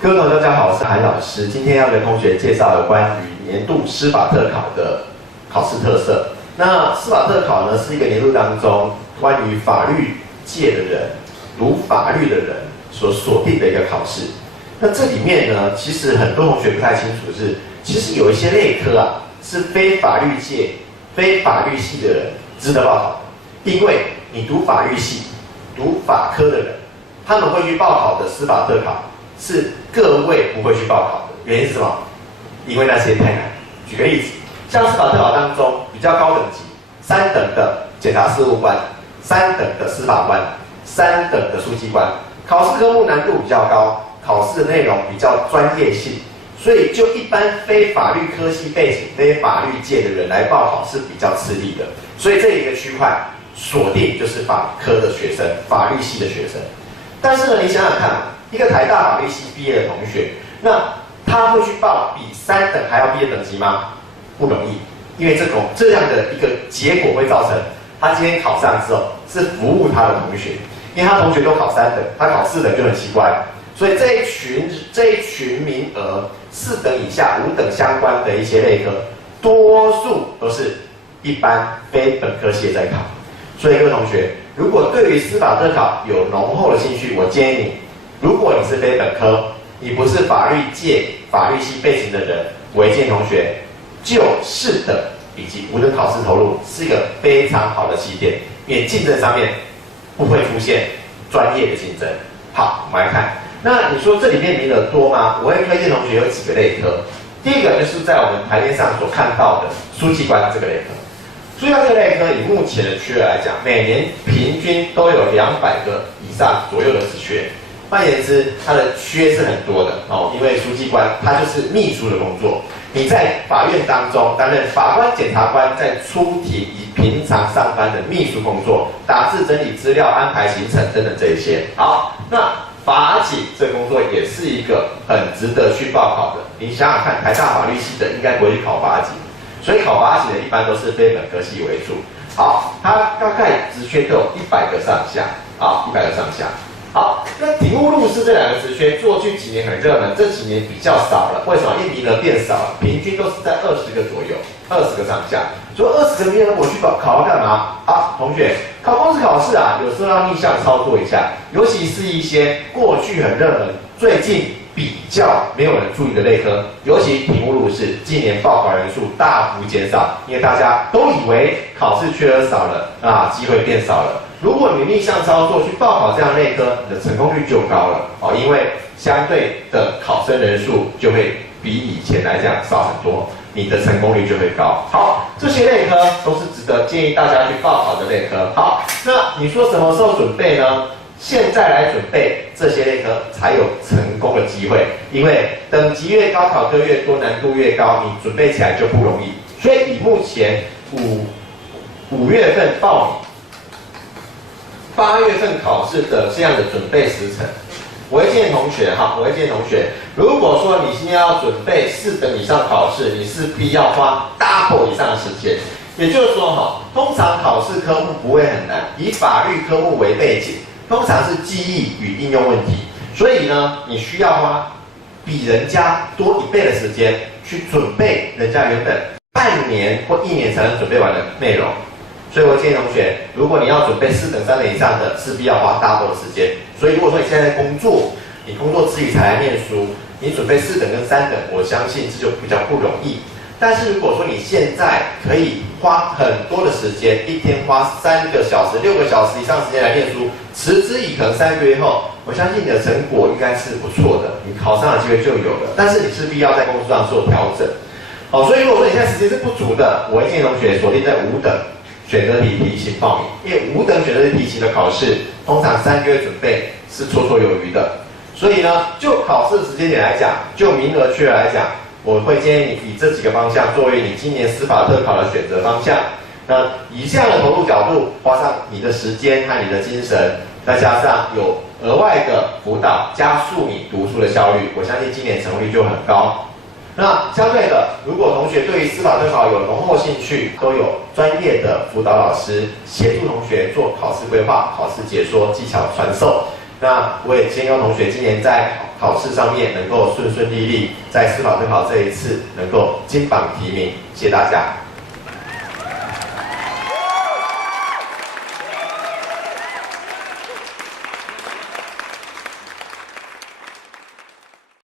各位同学，大家好，我是韩老师。今天要跟同学介绍有关于年度司法特考的考试特色。那司法特考呢，是一个年度当中关于法律界的人、读法律的人所锁定的一个考试。那这里面呢，其实很多同学不太清楚的是，其实有一些类科啊，是非法律界、非法律系的人值得报考的，因为你读法律系、读法科的人，他们会去报考的司法特考。是各位不会去报考的，原因是什么？因为那些太难。举个例子，像司法特考当中比较高等级，3等的检察事务官，3等的司法官，3等的书记官，考试科目难度比较高，考试的内容比较专业性，所以就一般非法律科系背景、非法律界的人来报考是比较吃力的。所以这一个区块锁定就是法科的学生、法律系的学生。但是呢，你想想看。一个台大法律系毕业的同学，那他会去报比3等还要低的等级吗？不容易，因为这样的一个结果会造成他今天考上之后是服务他的同学，因为他同学都考3等，他考4等就很奇怪，所以这一群名额4等以下、5等相关的一些类科，多数都是一般非本科系在考。所以各位同学，如果对于司法特考有浓厚的兴趣，我建议你。如果你是非本科，你不是法律界、法律系背景的人，我建议同学就4等以及5等考试投入是一个非常好的起点，因为竞争上面不会出现专业的竞争。好，我们来看，那你说这里面名额多吗？我会推荐同学有几个类科。第一个就是在我们台面上所看到的书记官这个类科。书记官这个类科以目前的缺额来讲，每年平均都有200个以上左右的职缺。换言之，它的缺是很多的哦，因为书记官他就是秘书的工作。你在法院当中担任法官、检察官在出庭以平常上班的秘书工作，打字、整理资料、安排行程等等这一些。好，那法警这工作也是一个很值得去报考的。你想想看，台大法律系的应该不会去考法警，所以考法警的一般都是非本科系为主。好，它大概职缺都有100个上下，好，100个上下。好，那体务路师这2个职缺，过去几年很热门，这几年比较少了。为什么？因为名额变少了，平均都是在20个左右，20个上下。所以20个名额我去考干嘛？啊，同学，考公职考试啊，有时候要逆向操作一下，尤其是一些过去很热门，最近比较没有人注意的类科，尤其体务路师，今年报考人数大幅减少，因为大家都以为考试缺额少了啊，机会变少了。如果你逆向操作去报考这样类科，你的成功率就高了哦，因为相对的考生人数就会比以前来讲少很多，你的成功率就会高。好，这些类科都是值得建议大家去报考的类科。好，那你说什么时候准备呢？现在来准备这些类科才有成功的机会，因为等级越高，考科越多，难度越高，你准备起来就不容易。所以以目前五月份报名，8月份考试的这样的准备时程，我会建议同学哈，如果说你今天要准备4等以上考试，你势必要花 double 以上的时间。也就是说哈，通常考试科目不会很难，以法律科目为背景，通常是记忆与应用问题，所以呢，你需要花比人家多1倍的时间去准备人家原本半年或1年才能准备完的内容。所以我建议同学，如果你要准备4等、3等以上的，势必要花double的时间。所以如果说你现在在工作，你工作之余才来念书，你准备4等跟3等，我相信这就比较不容易。但是如果说你现在可以花很多的时间，一天花3个小时、6个小时以上时间来念书，持之以恒3个月后，我相信你的成果应该是不错的，你考上的机会就有了。但是你势必要在工作上做调整。好，所以如果说你现在时间是不足的，我会建议同学锁定在5等。选择题题型报名，因为5等选择题题型的考试，通常3个月准备是绰绰有余的。所以呢，就考试时间点来讲，就名额缺额来讲，我会建议你以这几个方向作为你今年司法特考的选择方向。那以这样的投入角度，花上你的时间和你的精神，再加上有额外的辅导，加速你读书的效率，我相信今年成功率就很高。那相对的，如果同学对于司法特考有浓厚兴趣，都有专业的辅导老师协助同学做考试规划、考试解说、技巧传授。那我也先邀同学今年在考试上面能够顺顺利利，在司法特考这一次能够金榜题名，谢谢大家。